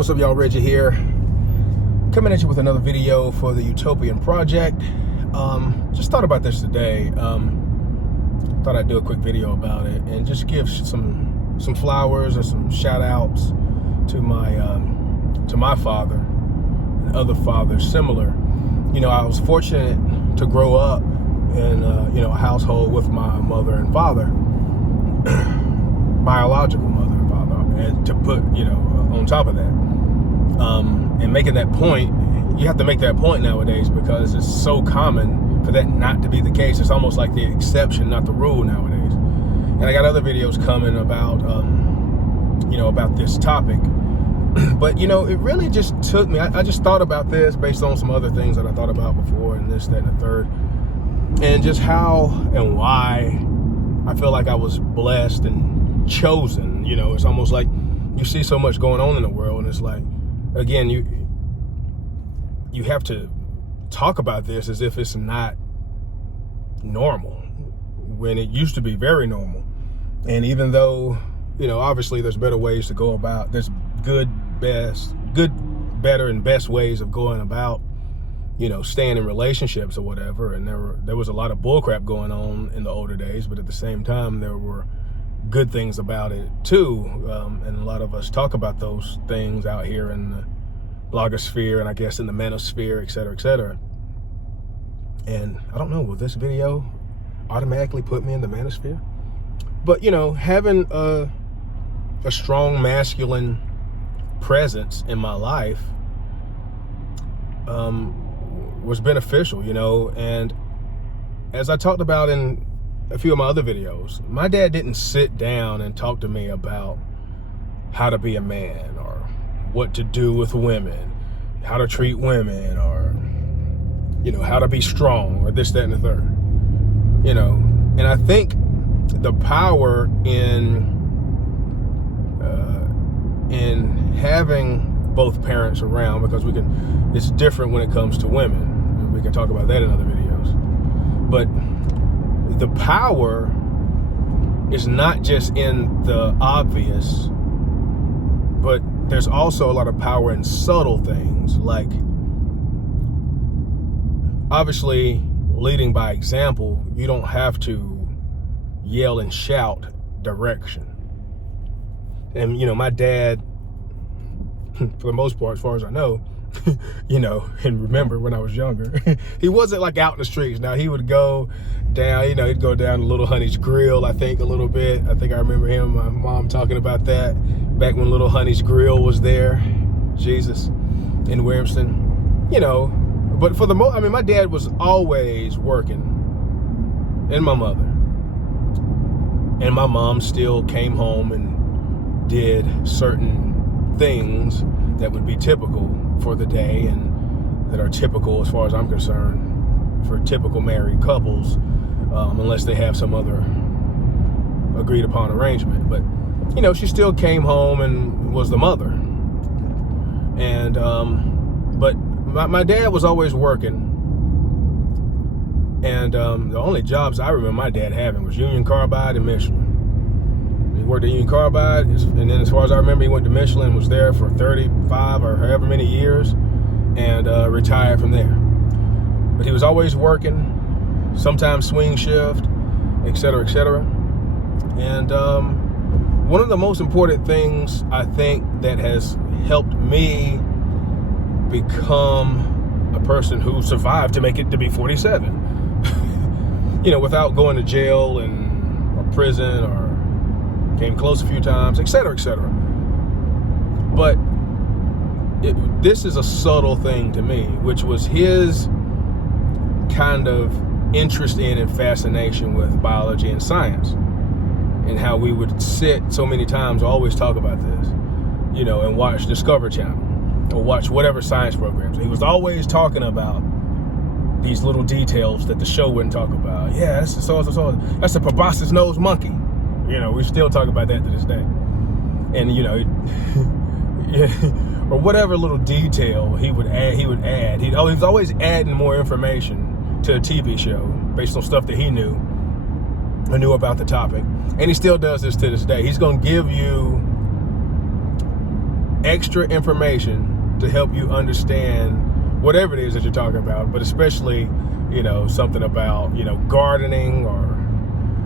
What's up, y'all? Reggie here, coming at you with another video for the You-Topian project. Just thought about this today. Thought I'd do a quick video about it and just give some flowers or some shout outs to my father and other fathers similar. You know, I was fortunate to grow up in a household with my mother and father, biological mother and father, and to put on top of that, and making that point, you have to make that point nowadays because it's so common for that not to be the case. It's almost like the exception, not the rule nowadays. And I got other videos coming about about this topic. But it really just took me, I just thought about this based on some other things that I thought about before, and this, that, and the third, and just how and why I feel like I was blessed and chosen. It's almost like you see so much going on in the world, and it's like, again, you have to talk about this as if it's not normal, when it used to be very normal. And even though, obviously there's better ways to go about, there's good, better, and best ways of going about, staying in relationships or whatever. And there was a lot of bullcrap going on in the older days, but at the same time, there were good things about it too. And a lot of us talk about those things out here in the blogosphere, and I guess in the manosphere, et cetera, et cetera. And I don't know, will this video automatically put me in the manosphere? But, having a strong masculine presence in my life was beneficial, and as I talked about in a few of my other videos, my dad didn't sit down and talk to me about how to be a man or what to do with women, how to treat women, or how to be strong, or this, that, and the third. And I think the power in having both parents around, because it's different when it comes to women, and we can talk about that in other videos, but the power is not just in the obvious, but there's also a lot of power in subtle things, like obviously leading by example. You don't have to yell and shout direction. And my dad, for the most part, as far as I know, and remember when I was younger, he wasn't like out in the streets. Now he would go down, he'd go down to Little Honey's Grill, I think, a little bit. I think I remember him, my mom talking about that back when Little Honey's Grill was there, Jesus, in Williamston, but for the most, my dad was always working, and my mother. And my mom still came home and did certain things that would be typical for the day, and that are typical, as far as I'm concerned, for typical married couples, unless they have some other agreed upon arrangement. But she still came home and was the mother. And but my dad was always working, and the only jobs I remember my dad having was Union Carbide and Michelin. He worked at Union Carbide, and then as far as I remember, he went to Michelin, was there for 35 or however many years, and retired from there. But he was always working, sometimes swing shift, et cetera, et cetera. And one of the most important things I think that has helped me become a person who survived to make it to be 47, without going to jail or prison, or came close a few times, et cetera, et cetera. But this is a subtle thing to me, which was his kind of interest in and fascination with biology and science, and how we would sit so many times, always talk about this, and watch Discovery Channel or watch whatever science programs. He was always talking about these little details that the show wouldn't talk about. Yeah, that's a proboscis nose monkey. We still talk about that to this day. And or whatever little detail he would add. He was always adding more information to a TV show based on stuff that he knew about the topic. And he still does this to this day. He's going to give you extra information to help you understand whatever it is that you're talking about, but especially, something about, gardening or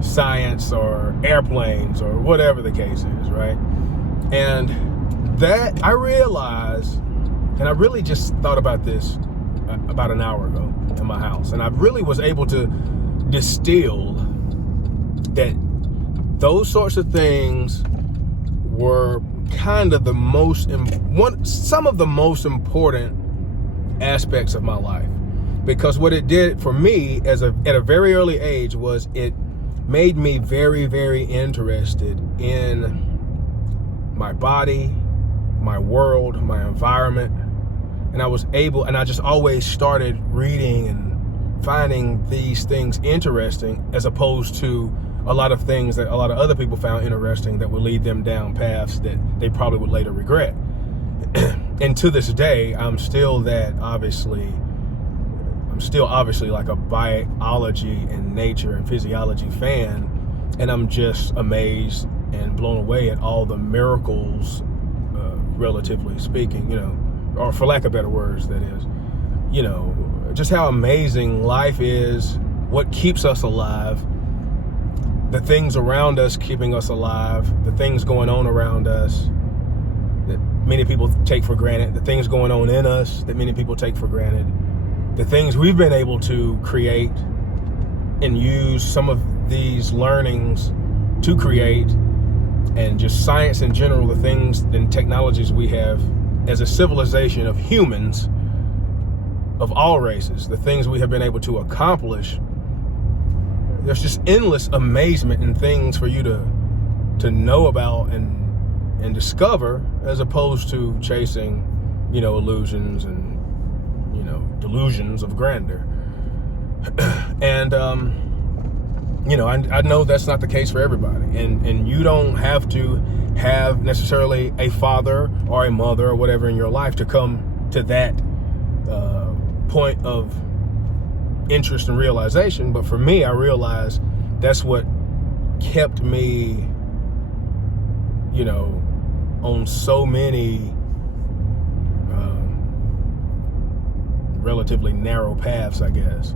science or airplanes or whatever the case is, right? And that I realized, and I really just thought about this about an hour ago in my house, and I really was able to distill that those sorts of things were kind of some of the most important aspects of my life, because what it did for me at a very early age was it made me very, very interested in my body, my world, my environment. And I just always started reading and finding these things interesting, as opposed to a lot of things that a lot of other people found interesting that would lead them down paths that they probably would later regret. And to this day, I'm still obviously like a biology and nature and physiology fan, and I'm just amazed and blown away at all the miracles, relatively speaking, or for lack of better words, that is, just how amazing life is, what keeps us alive, the things around us keeping us alive, the things going on around us that many people take for granted, the things going on in us that many people take for granted, the things we've been able to create and use some of these learnings to create, and just science in general, the things and technologies we have as a civilization of humans of all races, the things we have been able to accomplish. There's just endless amazement and things for you to know about and discover, as opposed to chasing, illusions and, delusions of grandeur. And, I know that's not the case for everybody. And you don't have to have necessarily a father or a mother or whatever in your life to come to that point of interest and realization. But for me, I realized that's what kept me, on so many relatively narrow paths, I guess.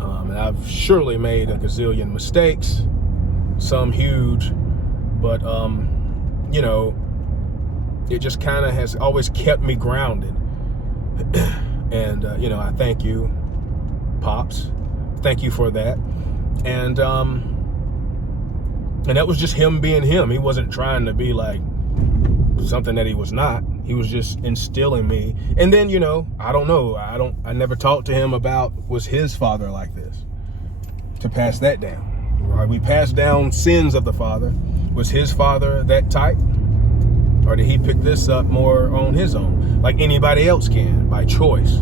And I've surely made a gazillion mistakes, some huge, but it just kind of has always kept me grounded. And I thank you, Pops. Thank you for that. And that was just him being him. He wasn't trying to be like something that he was not. He was just instilling me. And then, I don't know. I never talked to him about, was his father like this? To pass that down. Right? We pass down sins of the father. Was his father that type? Or did he pick this up more on his own, like anybody else can, by choice?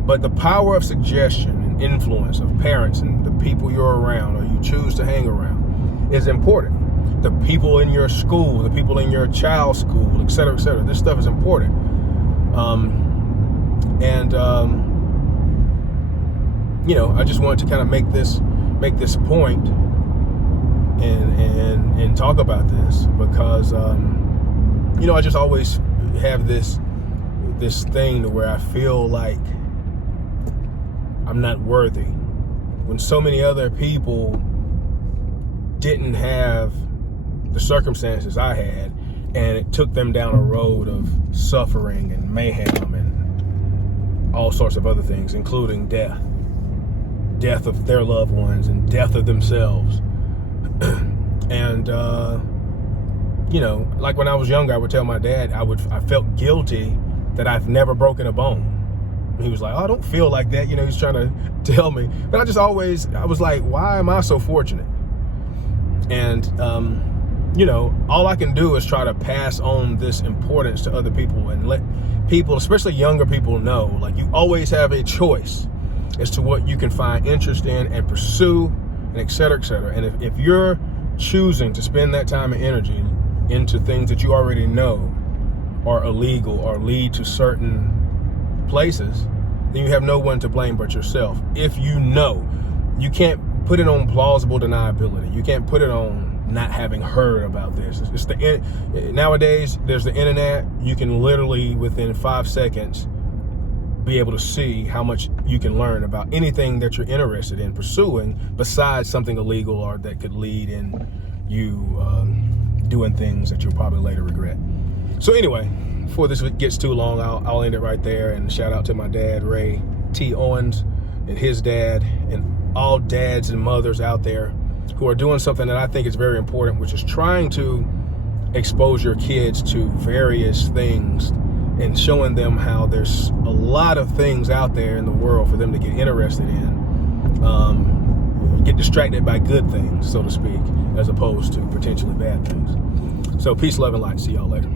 But the power of suggestion and influence of parents and the people you're around, or you choose to hang around, is important. The people in your school, the people in your child's school, et cetera, et cetera. This stuff is important. I just wanted to kind of make this point and talk about this, because I just always have this thing to where I feel like I'm not worthy, when so many other people didn't have the circumstances I had, and it took them down a road of suffering and mayhem and all sorts of other things, including death of their loved ones and death of themselves. And like when I was younger, I would tell my dad I felt guilty that I've never broken a bone. He was like, "Oh, I don't feel like that." He's trying to tell me, but I was like, why am I so fortunate? And all I can do is try to pass on this importance to other people and let people, especially younger people, know, like, you always have a choice as to what you can find interest in and pursue, and et cetera, et cetera. And if you're choosing to spend that time and energy into things that you already know are illegal or lead to certain places, then you have no one to blame but yourself. If you know, you can't put it on plausible deniability. You can't put it on not having heard about this. Nowadays, there's the internet. You can literally, within 5 seconds, be able to see how much you can learn about anything that you're interested in pursuing besides something illegal or that could lead in you doing things that you'll probably later regret. So anyway, before this gets too long, I'll end it right there, and shout out to my dad, Ray T. Owens, and his dad, and all dads and mothers out there who are doing something that I think is very important, which is trying to expose your kids to various things and showing them how there's a lot of things out there in the world for them to get interested in, get distracted by good things, so to speak, as opposed to potentially bad things. So peace, love, and light. See y'all later.